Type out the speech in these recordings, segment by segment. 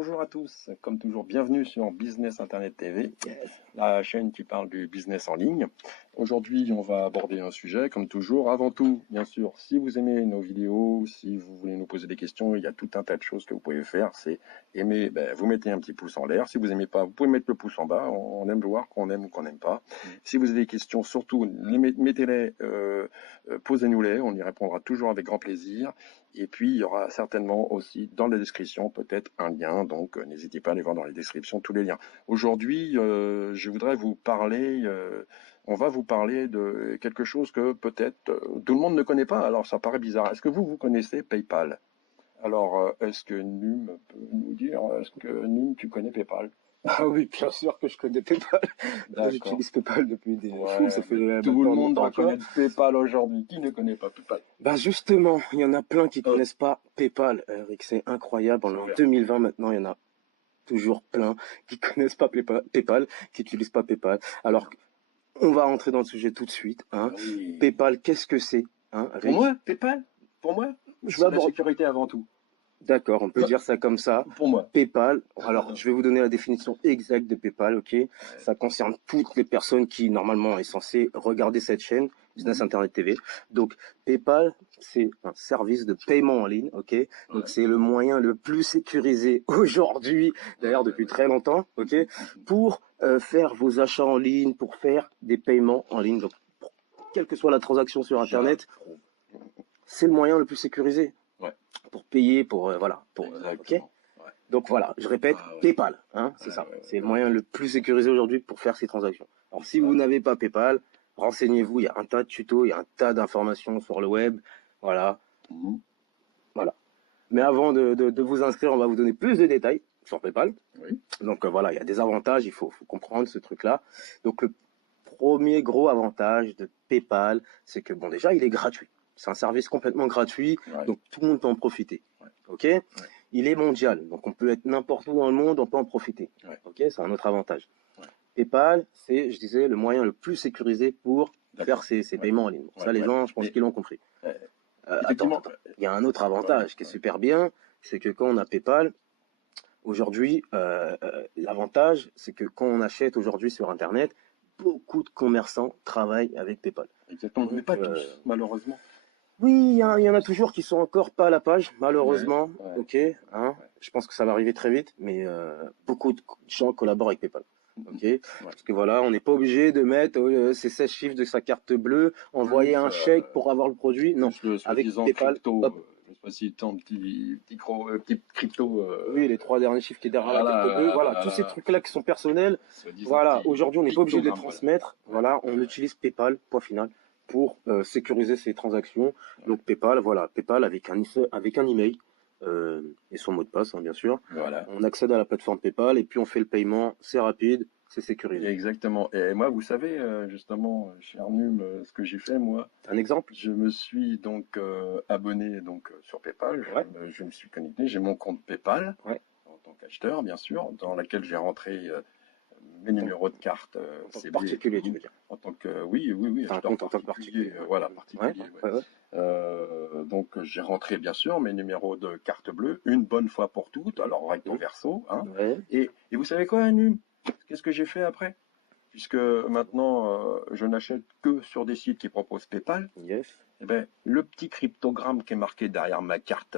Bonjour à tous, comme toujours, bienvenue sur Business Internet TV, la chaîne qui parle du business en ligne. Aujourd'hui, on va aborder un sujet, comme toujours. Avant tout, bien sûr, si vous aimez nos vidéos, si vous voulez nous poser des questions, il y a tout un tas de choses que vous pouvez faire. C'est aimer, vous mettez un petit pouce en l'air. Si vous n'aimez pas, vous pouvez mettre le pouce en bas. On aime voir qu'on aime ou qu'on n'aime pas. Si vous avez des questions, surtout, mettez-les, posez-nous-les. On y répondra toujours avec grand plaisir. Et puis, il y aura certainement aussi dans la description peut-être un lien, donc n'hésitez pas à aller voir dans les descriptions tous les liens. Aujourd'hui, je voudrais vous parler, on va vous parler de quelque chose que peut-être tout le monde ne connaît pas, alors ça paraît bizarre. Est-ce que vous connaissez PayPal? Alors, est-ce que Num peut nous dire, est-ce que Num, tu connais PayPal? Ah oui, bien sûr que je connais PayPal. D'accord. J'utilise PayPal depuis des... Ouais, ça fait tout le maintenant monde doit longtemps, quoi. connaître PayPal aujourd'hui. Qui ne connaît pas PayPal? Bah justement, il y en a plein qui connaissent pas PayPal, Eric, c'est incroyable. On est en 2020 maintenant, il y en a toujours plein qui connaissent pas PayPal, qui utilisent pas PayPal. Alors, on va rentrer dans le sujet tout de suite. Hein. Oui. PayPal, qu'est-ce que c'est, hein, Pour moi, PayPal, c'est la sécurité avant tout. D'accord, on peut dire ça comme ça. Pour moi. PayPal, alors je vais vous donner la définition exacte de PayPal, ok? Ça concerne toutes les personnes qui, normalement, est censées regarder cette chaîne, Business Internet TV. Donc, PayPal, c'est un service de paiement en ligne, ok? Donc, c'est le moyen le plus sécurisé aujourd'hui, d'ailleurs depuis très longtemps, ok? Pour faire vos achats en ligne, pour faire des paiements en ligne. Donc, quelle que soit la transaction sur Internet, c'est le moyen le plus sécurisé. Pour payer, pour voilà, pour ok. Donc voilà, je répète, PayPal, hein, c'est ça. C'est le moyen le plus sécurisé aujourd'hui pour faire ces transactions. Alors si vous n'avez pas PayPal, renseignez-vous. Il y a un tas de tutos, il y a un tas d'informations sur le web, voilà, voilà. Mais avant de vous inscrire, on va vous donner plus de détails sur PayPal. Donc voilà, il y a des avantages, il faut comprendre ce truc-là. Donc le premier gros avantage de PayPal, c'est que bon déjà, il est gratuit. C'est un service complètement gratuit, donc tout le monde peut en profiter. Ok. Il est mondial, donc on peut être n'importe où dans le monde, on peut en profiter. Ok, c'est un autre avantage. PayPal, c'est, je disais, le moyen le plus sécurisé pour faire ces paiements en ligne. Ça, les gens, je pense qu'ils l'ont compris. Attends, il y a un autre avantage qui est super bien, c'est que quand on a PayPal, aujourd'hui, l'avantage, c'est que quand on achète aujourd'hui sur Internet, beaucoup de commerçants travaillent avec PayPal. Exactement, mais pas tous, malheureusement. Oui, il y en a toujours qui sont encore pas à la page, malheureusement. Ok, hein. Je pense que ça va arriver très vite, mais beaucoup de gens collaborent avec PayPal. Ok, parce que voilà, on n'est pas obligé de mettre ces 16 chiffres de sa carte bleue, envoyer un chèque pour avoir le produit. Non, avec PayPal. Crypto, je sais pas si tant petit crypto. Oui, les 3 derniers chiffres qui est derrière la carte bleue. Voilà, tous ces trucs-là qui sont personnels. Voilà, aujourd'hui, on n'est pas obligé de les transmettre. Voilà, on utilise PayPal, point final, pour sécuriser ces transactions. Donc PayPal, voilà, PayPal avec un email et son mot de passe, hein, bien sûr. Voilà. On accède à la plateforme PayPal et puis on fait le paiement. C'est rapide, c'est sécurisé. Exactement. Et moi, vous savez, justement, chez Arnum, ce que j'ai fait, moi. Un exemple? Je me suis donc abonné sur PayPal. Je me suis connecté. J'ai mon compte PayPal en tant qu'acheteur, bien sûr, dans laquelle j'ai rentré mes numéros de carte CB. Particulier, tu veux dire? En tant que oui, acheteur particulier. Voilà, particulier. Donc j'ai rentré bien sûr mes numéros de carte bleue une bonne fois pour toutes, alors recto verso. Hein. Et vous savez quoi, Anum? Qu'est-ce que j'ai fait après? Puisque maintenant je n'achète que sur des sites qui proposent PayPal. Et ben, le petit cryptogramme qui est marqué derrière ma carte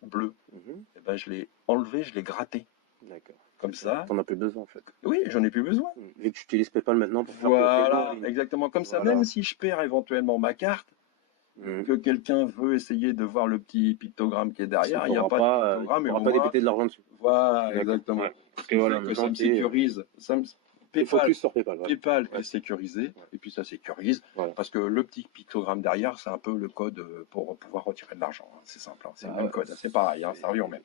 bleue, et ben, je l'ai enlevé, je l'ai gratté. D'accord. Comme ça. T'en as plus besoin en fait. Oui, j'en ai plus besoin. Vu que tu utilises PayPal maintenant pour faire voilà, exactement. Comme ça, même si je perds éventuellement ma carte, que quelqu'un veut essayer de voir le petit pictogramme qui est derrière, il n'y a pas de pictogramme. Il n'y aura pas débiter de l'argent dessus. Voilà, exactement. Parce que voilà, ça me sécurise. Focus sur PayPal. PayPal est sécurisé, et puis ça sécurise, parce que le petit pictogramme derrière, c'est un peu le code pour pouvoir retirer de l'argent. Hein. C'est simple, hein. C'est le même code, c'est pareil, hein, ça revient au même.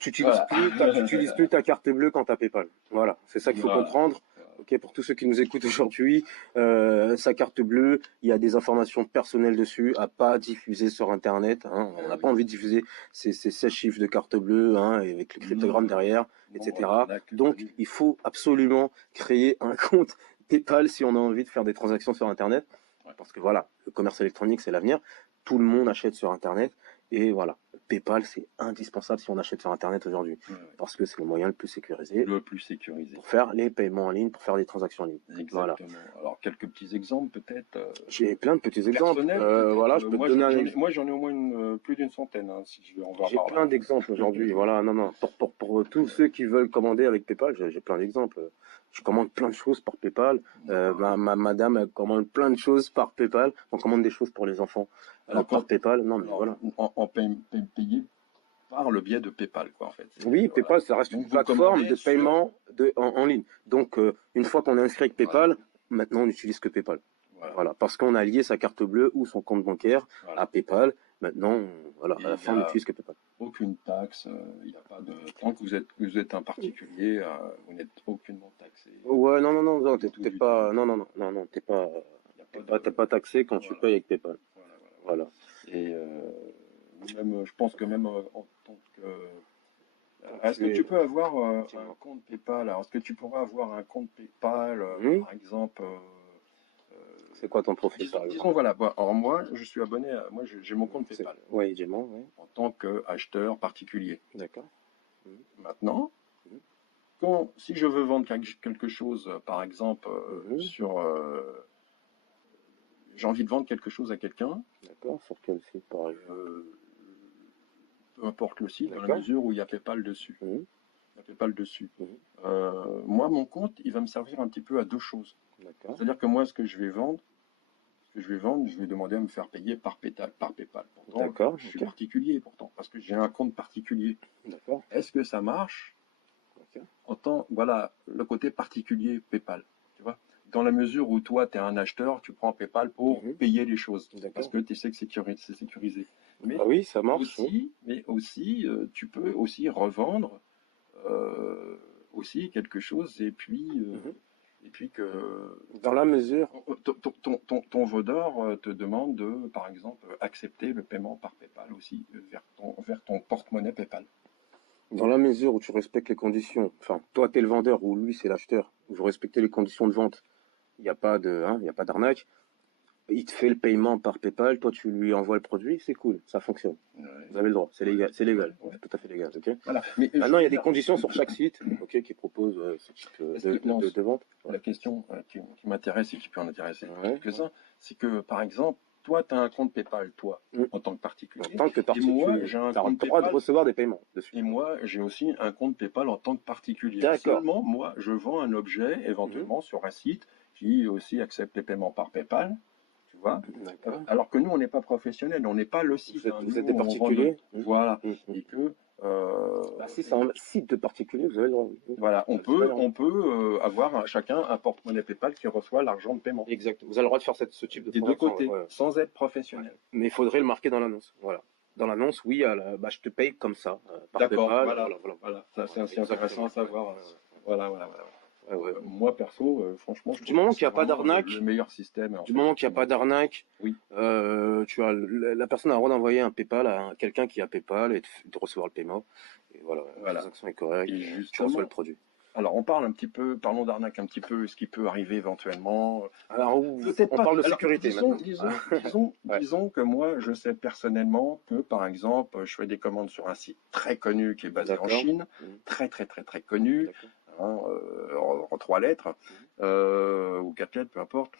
Tu n'utilises plus ta carte bleue quand tu as PayPal. Voilà, c'est ça qu'il faut comprendre. Ok, pour tous ceux qui nous écoutent aujourd'hui, sa carte bleue, il y a des informations personnelles dessus, à pas diffuser sur Internet. Hein. On n'a pas envie de diffuser ces 16 chiffres de carte bleue, hein, avec le cryptogramme derrière, etc. Donc, il faut absolument créer un compte PayPal si on a envie de faire des transactions sur Internet. Parce que voilà, le commerce électronique, c'est l'avenir. Tout le monde achète sur Internet. Et voilà, PayPal, c'est indispensable si on achète sur Internet aujourd'hui, Ouais, ouais. parce que c'est le moyen le plus sécurisé Le plus sécurisé. pour faire les paiements en ligne, pour faire des transactions en ligne. Voilà. Exactement. Alors, quelques petits exemples, peut-être. J'ai plein de petits exemples. Personnels, peut-être. Voilà, je peux te Moi, donner un moi, j'en ai au moins plus d'une centaine, hein, si je vais en voir J'ai par plein là. d'exemples aujourd'hui. Voilà, non, non. Pour tous ceux qui veulent commander avec PayPal, j'ai plein d'exemples. Je commande plein de choses par PayPal. Ma madame elle commande plein de choses par PayPal. On commande des choses pour les enfants Alors, par PayPal. Non, mais alors, voilà. payer par le biais de PayPal, quoi, en fait. Oui, Voilà. PayPal, ça reste Donc, une vous plateforme commandez de paiement en ligne. Donc, une fois qu'on est inscrit avec PayPal, maintenant on n'utilise que PayPal. Voilà. Parce qu'on a lié sa carte bleue ou son compte bancaire à PayPal. Maintenant, voilà, à la fin, on n'utilise que PayPal. Aucune taxe, il n'y a pas de. Tant que vous êtes un particulier, vous n'êtes aucunement taxé. Ouais, non, non, non, non, t'es pas, non, non, non, non, non, t'es pas taxé quand tu payes avec PayPal. Voilà. Et même, je pense que même en tant que. Est-ce que tu peux avoir un compte PayPal? Alors, est-ce que tu pourras avoir un compte PayPal, par exemple? C'est quoi ton profil, par exemple? Disons, voilà. Alors, moi, je suis abonné à. Moi, j'ai mon compte PayPal. Oui, j'ai mon, oui. En tant qu'acheteur particulier. D'accord. Maintenant, si je veux vendre quelque chose, par exemple, j'ai envie de vendre quelque chose à quelqu'un. D'accord, sur quel site, par exemple? Peu importe le site, dans la mesure où il y a PayPal dessus. Il y a PayPal dessus. Moi, mon compte, il va me servir un petit peu à deux choses. C'est-à-dire que moi, ce que je vais vendre, je vais demander à me faire payer par PayPal. Pourtant, je suis particulier, pourtant, parce que j'ai un compte particulier. Est-ce que ça marche? Voilà, le côté particulier PayPal, tu vois. Dans la mesure où toi, tu es un acheteur, tu prends PayPal pour payer les choses, parce que tu sais que c'est sécurisé. Mais oui, ça marche. aussi, tu peux aussi revendre aussi quelque chose, et puis que dans la mesure ton vendeur te demande de, par exemple, accepter le paiement par PayPal aussi vers ton porte-monnaie PayPal. Dans la mesure où tu respectes les conditions, enfin, toi, tu es le vendeur ou lui, c'est l'acheteur, vous respectez les conditions de vente, il n'y a pas d'arnaque, il te fait le paiement par PayPal, toi, tu lui envoies le produit, c'est cool, ça fonctionne. Vous avez le droit, c'est légal, c'est tout à fait légal, ok. Voilà. Mais maintenant, il y a des conditions sur chaque site, ok, qui proposent ce type de vente. La question qui m'intéresse et qui peut en intéresser quelques-uns, c'est que, par exemple, toi, tu as un compte PayPal, toi, en tant que particulier. En tant que particulier, et moi, j'ai un compte droit de recevoir des paiements dessus. Et moi, j'ai aussi un compte PayPal en tant que particulier. D'accord. Seulement, moi, je vends un objet, éventuellement, sur un site qui aussi accepte les paiements par PayPal. Tu vois. Alors que nous, on n'est pas professionnels, on n'est pas le site. Vous êtes des particuliers. Voilà. Et que. Si c'est un site de particulier, vous avez le droit. Voilà, on peut avoir chacun un porte-monnaie PayPal qui reçoit l'argent de paiement. Exact. Vous avez le droit de faire ce type de des deux côtés, sans être professionnel. Mais il faudrait le marquer dans l'annonce. Voilà. Dans l'annonce, oui, je te paye comme ça. D'accord, voilà. Ça, c'est assez intéressant à savoir. Voilà. Moi, perso, franchement, du moment qu'il n'y a pas d'arnaque, le meilleur système. Du moment qu'il n'y a pas d'arnaque, tu as la personne a le droit d'envoyer un PayPal à quelqu'un qui a PayPal et de recevoir le paiement. Et voilà, la transaction est correcte. Et tu reçois le produit. Alors, parlons d'arnaque un petit peu, ce qui peut arriver éventuellement. Alors, on parle de sécurité maintenant. Disons que moi, je sais personnellement que, par exemple, je fais des commandes sur un site très connu qui est basé en Chine, très connu, en 3 lettres, ou 4 lettres, peu importe.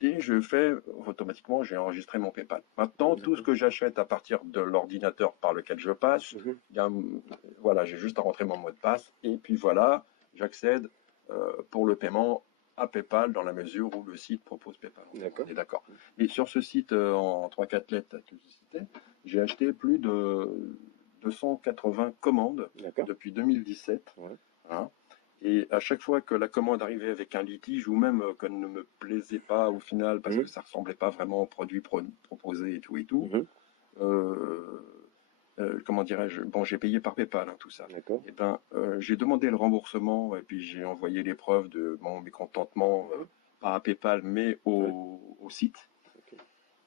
Et automatiquement, j'ai enregistré mon PayPal. Maintenant, tout ce que j'achète à partir de l'ordinateur par lequel je passe, j'ai juste à rentrer mon mot de passe, et puis voilà, j'accède pour le paiement à PayPal dans la mesure où le site propose PayPal. On est d'accord. Et sur ce site en 3-4 lettres que je citais, j'ai acheté plus de 280 commandes depuis 2017. Et à chaque fois que la commande arrivait avec un litige, ou même qu'elle ne me plaisait pas au final, parce que ça ressemblait pas vraiment au produit proposé et tout, comment dirais-je, j'ai payé par PayPal, tout ça. Et j'ai demandé le remboursement, et puis j'ai envoyé les preuves de mon mécontentement, pas à PayPal, mais au site.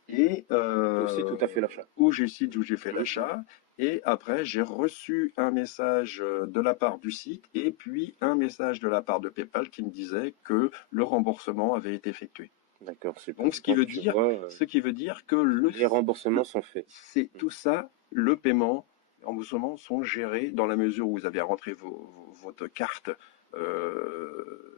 Et au site où tu as fait l'achat. Où j'ai fait l'achat. Et après, j'ai reçu un message de la part du site et puis un message de la part de PayPal qui me disait que le remboursement avait été effectué. D'accord, c'est Donc, ce qui veut dire, que les remboursements sont faits. c'est tout ça, le paiement, les remboursements sont gérés dans la mesure où vous avez rentré votre carte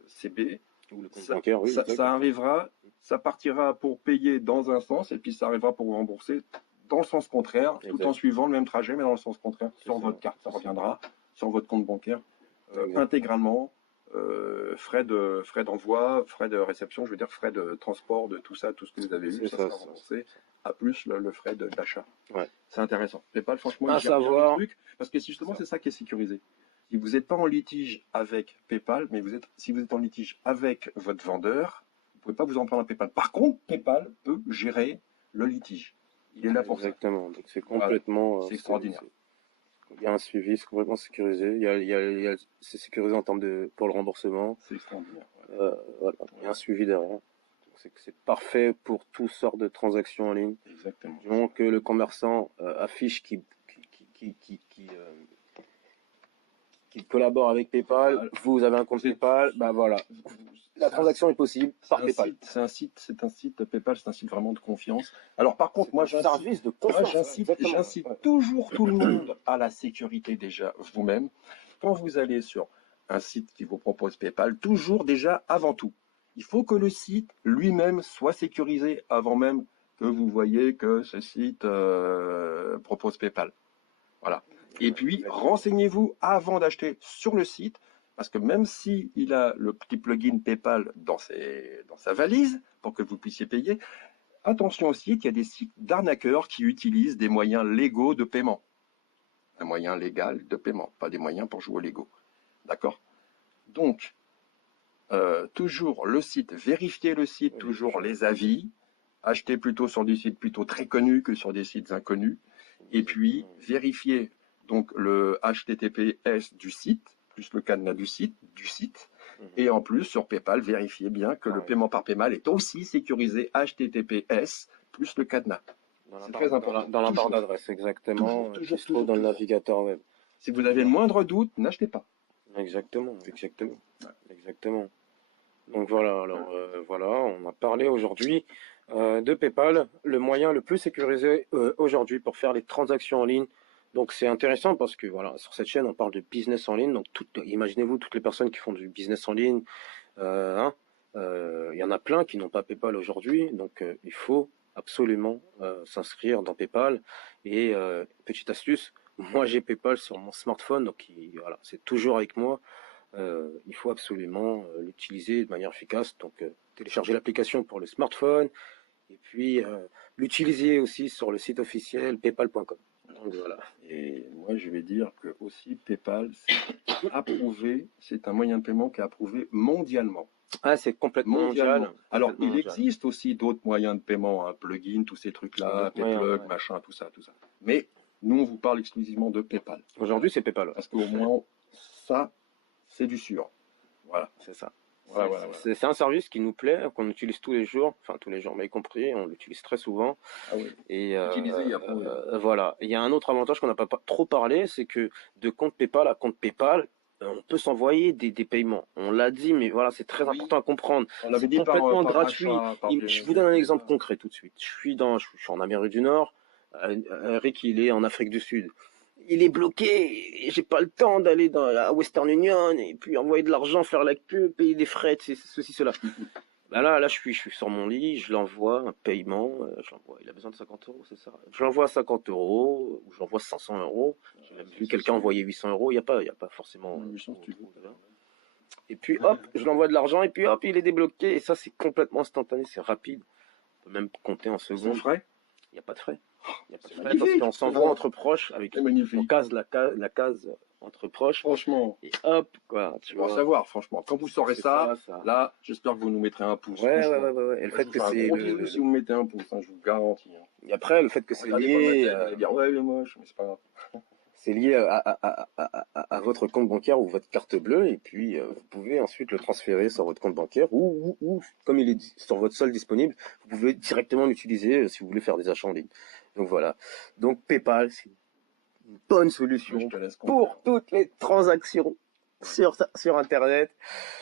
CB. Ou le compte bancaire, oui. Ça arrivera, ça partira pour payer dans un sens et puis ça arrivera pour vous rembourser dans le sens contraire, tout en suivant le même trajet, mais dans le sens contraire sur votre carte. Ça reviendra sur votre compte bancaire intégralement. Frais d'envoi, frais de réception, je veux dire frais de transport, de tout ça, tout ce que vous avez eu, ça sera remboursé, à plus le frais d'achat. Ouais. C'est intéressant. PayPal, franchement, à savoir, truc, parce que justement, c'est ça qui est sécurisé. Si vous n'êtes pas en litige avec PayPal, mais si vous êtes en litige avec votre vendeur, vous ne pouvez pas vous en prendre à PayPal. Par contre, PayPal peut gérer le litige. Il est là pour ça. Exactement. Donc c'est complètement... C'est extraordinaire. Il y a un suivi, c'est complètement sécurisé. C'est sécurisé en termes pour le remboursement. C'est extraordinaire. Voilà. Il y a un suivi derrière. C'est parfait pour toutes sortes de transactions en ligne. Exactement. Du moment que le commerçant affiche qu'il collabore avec PayPal, vous avez un compte PayPal, bah voilà. La transaction est possible par PayPal. C'est un site PayPal, c'est un site vraiment de confiance. Alors par contre, moi j'incite toujours tout le monde à la sécurité déjà vous-même. Quand vous allez sur un site qui vous propose PayPal, toujours déjà avant tout, il faut que le site lui-même soit sécurisé avant même que vous voyez que ce site propose PayPal. Voilà. Et puis renseignez-vous avant d'acheter sur le site. Parce que même s'il a le petit plugin PayPal dans sa valise pour que vous puissiez payer, attention aussi qu'il y a des sites d'arnaqueurs qui utilisent des moyens légaux de paiement. Un moyen légal de paiement, pas des moyens pour jouer légaux. D'accord? Donc, toujours le site, vérifiez le site, toujours les avis. Achetez plutôt sur des sites plutôt très connus que sur des sites inconnus. Et puis, vérifiez donc le HTTPS du site, plus le cadenas du site, et en plus sur PayPal, vérifiez bien que le paiement par PayPal est aussi sécurisé HTTPS plus le cadenas. C'est très important. Dans la barre d'adresse, exactement. Toujours dans le navigateur web. Si vous avez le moindre doute, n'achetez pas. Exactement. Donc voilà, voilà, on a parlé aujourd'hui de PayPal, le moyen le plus sécurisé aujourd'hui pour faire les transactions en ligne. Donc c'est intéressant parce que voilà, sur cette chaîne on parle de business en ligne. Donc imaginez-vous toutes les personnes qui font du business en ligne. Il y en a plein qui n'ont pas PayPal aujourd'hui. Donc il faut absolument s'inscrire dans PayPal. Et petite astuce, moi j'ai PayPal sur mon smartphone, donc voilà, c'est toujours avec moi. Il faut absolument l'utiliser de manière efficace. Donc télécharger l'application pour le smartphone et puis l'utiliser aussi sur le site officiel paypal.com. Donc voilà. Et moi je vais dire que aussi PayPal c'est approuvé, c'est un moyen de paiement qui est approuvé mondialement. Ah, c'est complètement mondial. Alors il existe aussi d'autres moyens de paiement, hein, plugin, tous ces trucs-là, Payplug, machin, tout ça. Mais nous on vous parle exclusivement de PayPal. Aujourd'hui c'est PayPal. Parce qu'au moins ça c'est du sûr. Voilà. C'est ça. Voilà. C'est un service qui nous plaît, qu'on utilise tous les jours, enfin tous les jours, mais y compris, on l'utilise très souvent. Ah oui. Et voilà. Il y a un autre avantage qu'on n'a pas trop parlé, c'est que de compte PayPal à compte PayPal, on peut s'envoyer des paiements. On l'a dit, mais voilà, c'est très important à comprendre. C'est complètement gratuit. Je vous donne un exemple concret tout de suite. Je suis en Amérique du Nord. Eric, il est en Afrique du Sud. Il est bloqué, j'ai pas le temps d'aller à Western Union et puis envoyer de l'argent, faire la queue, payer des frais, ceci, cela. Ben là, je suis sur mon lit, je l'envoie un paiement, il a besoin de 50 €, c'est ça. Je l'envoie 50 €, ou j'envoie 500 €. J'ai même vu quelqu'un envoyer 800 €, il n'y a pas forcément. Et puis hop, je l'envoie de l'argent et puis hop, il est débloqué. Et ça, c'est complètement instantané, c'est rapide. On peut même compter en secondes. Frais ? Il n'y a pas de frais. Il n'y a pas de frais parce qu'on s'envoie entre proches avec on case la case entre proches. Franchement. Et hop, quoi. Tu vas savoir, franchement. Quand vous saurez ça, là, j'espère que vous nous mettrez un pouce. Ouais. Et le fait que c'est si vous me mettez un pouce, hein, je vous garantis. Hein. Et après, le fait que c'est lié. Dire ouais, il est moche, mais c'est pas grave. C'est lié à votre compte bancaire ou votre carte bleue, et puis vous pouvez ensuite le transférer sur votre compte bancaire ou comme il est sur votre solde disponible, vous pouvez directement l'utiliser si vous voulez faire des achats en ligne. Donc voilà. Donc PayPal, c'est une bonne solution pour toutes les transactions sur Internet.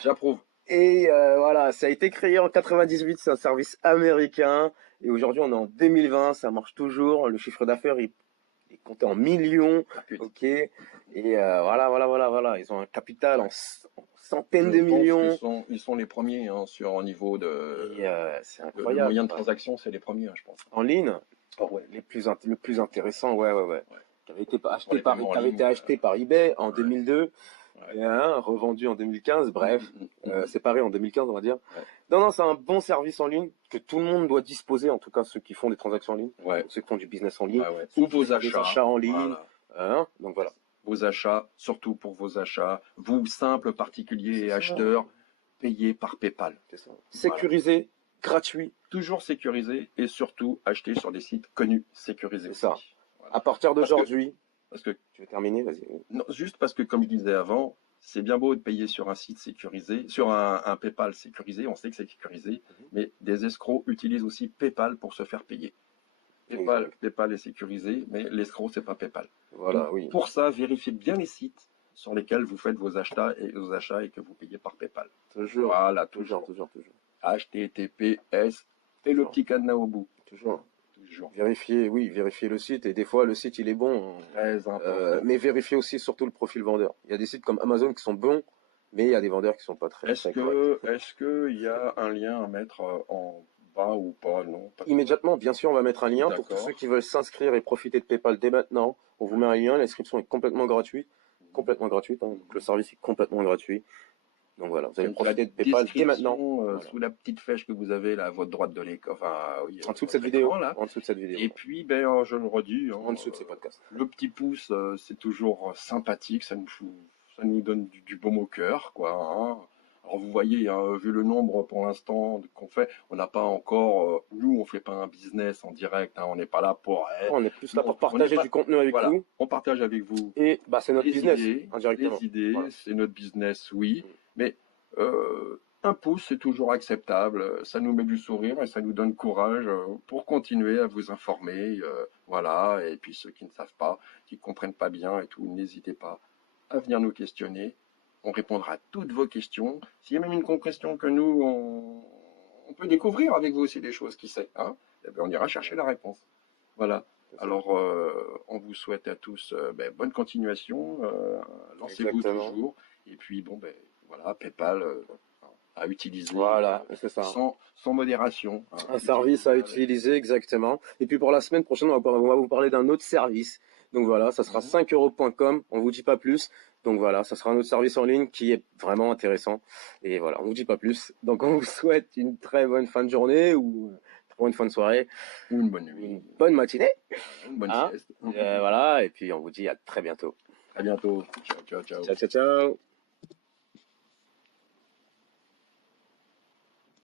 J'approuve. Et voilà, ça a été créé en 98, c'est un service américain. Et aujourd'hui, on est en 2020, ça marche toujours. Le chiffre d'affaires, il est compté en millions, Ah, putain. ok. Et voilà. Ils ont un capital en centaines Je de pense millions. ils sont les premiers hein, sur un niveau Et c'est le moyen incroyable, de quoi. transaction, c'est les premiers, hein, je pense. En ligne, Ah ouais, le plus intéressant, ouais. ouais. Qui avait été Pour les paiements en qui avait ligne. été acheté par eBay en Ouais, 2002. ouais. Et un revendu en 2015, bref, Mhm. séparé en 2015, on va dire. Ouais. Non, c'est un bon service en ligne que tout le monde doit disposer, en tout cas ceux qui font des transactions en ligne, Ouais. ceux qui font du business en ligne, Ouais. ceux Ou qui vos font des achats. achats en ligne, Voilà. donc voilà. Vos achats, surtout pour vos achats, vous, simples particuliers et C'est ça. acheteurs, payez par PayPal. C'est ça. Sécurisé, gratuit, Toujours sécurisé et surtout acheter sur des sites connus, sécurisés. c'est ça. aussi. Voilà. À partir d'aujourd'hui, Parce que, tu veux terminer, vas-y. non, juste parce que, comme je disais avant, c'est bien beau de payer sur un site sécurisé, sur un PayPal sécurisé, on sait que c'est sécurisé, mais des escrocs utilisent aussi PayPal pour se faire payer. Exact. PayPal est sécurisé, mais l'escroc, c'est pas PayPal. Voilà, Donc, oui. pour ça, vérifiez bien les sites sur lesquels vous faites vos achats et que vous payez par PayPal. Toujours, Voilà, toujours. HTTPS et le Toujours. petit cadenas au bout. Toujours. Toujours. Vérifier le site, et des fois le site il est bon, Très important. mais vérifiez aussi surtout le profil vendeur. Il y a des sites comme Amazon qui sont bons, mais il y a des vendeurs qui sont pas très corrects. Est-ce qu'il y a un lien à mettre en bas ou pas? Non. Pas Immédiatement, bien sûr, on va mettre un lien pour tous D'accord. ceux qui veulent s'inscrire et profiter de PayPal dès maintenant. On vous met un lien, l'inscription est complètement gratuite, hein. Donc le service est complètement gratuit. Donc voilà, vous allez Donc, la profiter de PayPal dès maintenant. description, Voilà. sous la petite flèche que vous avez là, à votre droite de l'écran, enfin, oui, En dessous de votre cette vidéo. écran, là. En dessous de cette vidéo. Et puis, ben, je le redis, hein, En dessous de ces podcasts. le petit pouce, c'est toujours sympathique, ça nous donne du baume au cœur, quoi. Hein. Alors vous voyez, hein, vu le nombre pour l'instant qu'on fait, on n'a pas encore, nous on fait pas un business en direct, hein, on n'est pas là pour. On est plus là pour on partager n'est pas- du contenu avec Voilà, vous. on partage avec vous Et bah, c'est notre les business, idées, indirectement. Voilà. c'est notre business, oui, Mm. mais un pouce c'est toujours acceptable, ça nous met du sourire et ça nous donne courage pour continuer à vous informer, voilà, et puis ceux qui ne savent pas, qui comprennent pas bien et tout, n'hésitez pas à venir nous questionner, on répondra à toutes vos questions, s'il y a même une question que nous, on peut découvrir avec vous aussi des choses, qui sait, hein, eh bien, on ira chercher la réponse, voilà. Alors, on vous souhaite à tous bonne continuation, lancez-vous Exactement. toujours, et puis bon, ben voilà, PayPal à utiliser Voilà, c'est ça. sans modération. Hein, Un service à utiliser, exactement. Et puis pour la semaine prochaine, on va vous parler d'un autre service. Donc voilà, ça sera 5euros.com, on vous dit pas plus. Donc voilà, ça sera un autre service en ligne qui est vraiment intéressant. Et voilà, on vous dit pas plus. Donc on vous souhaite une très bonne fin de journée ou une fin de soirée. Ou une bonne nuit. Une bonne matinée. Une bonne Hein sieste. Voilà, et puis on vous dit à très bientôt. À bientôt. Ciao, ciao, ciao. Ciao.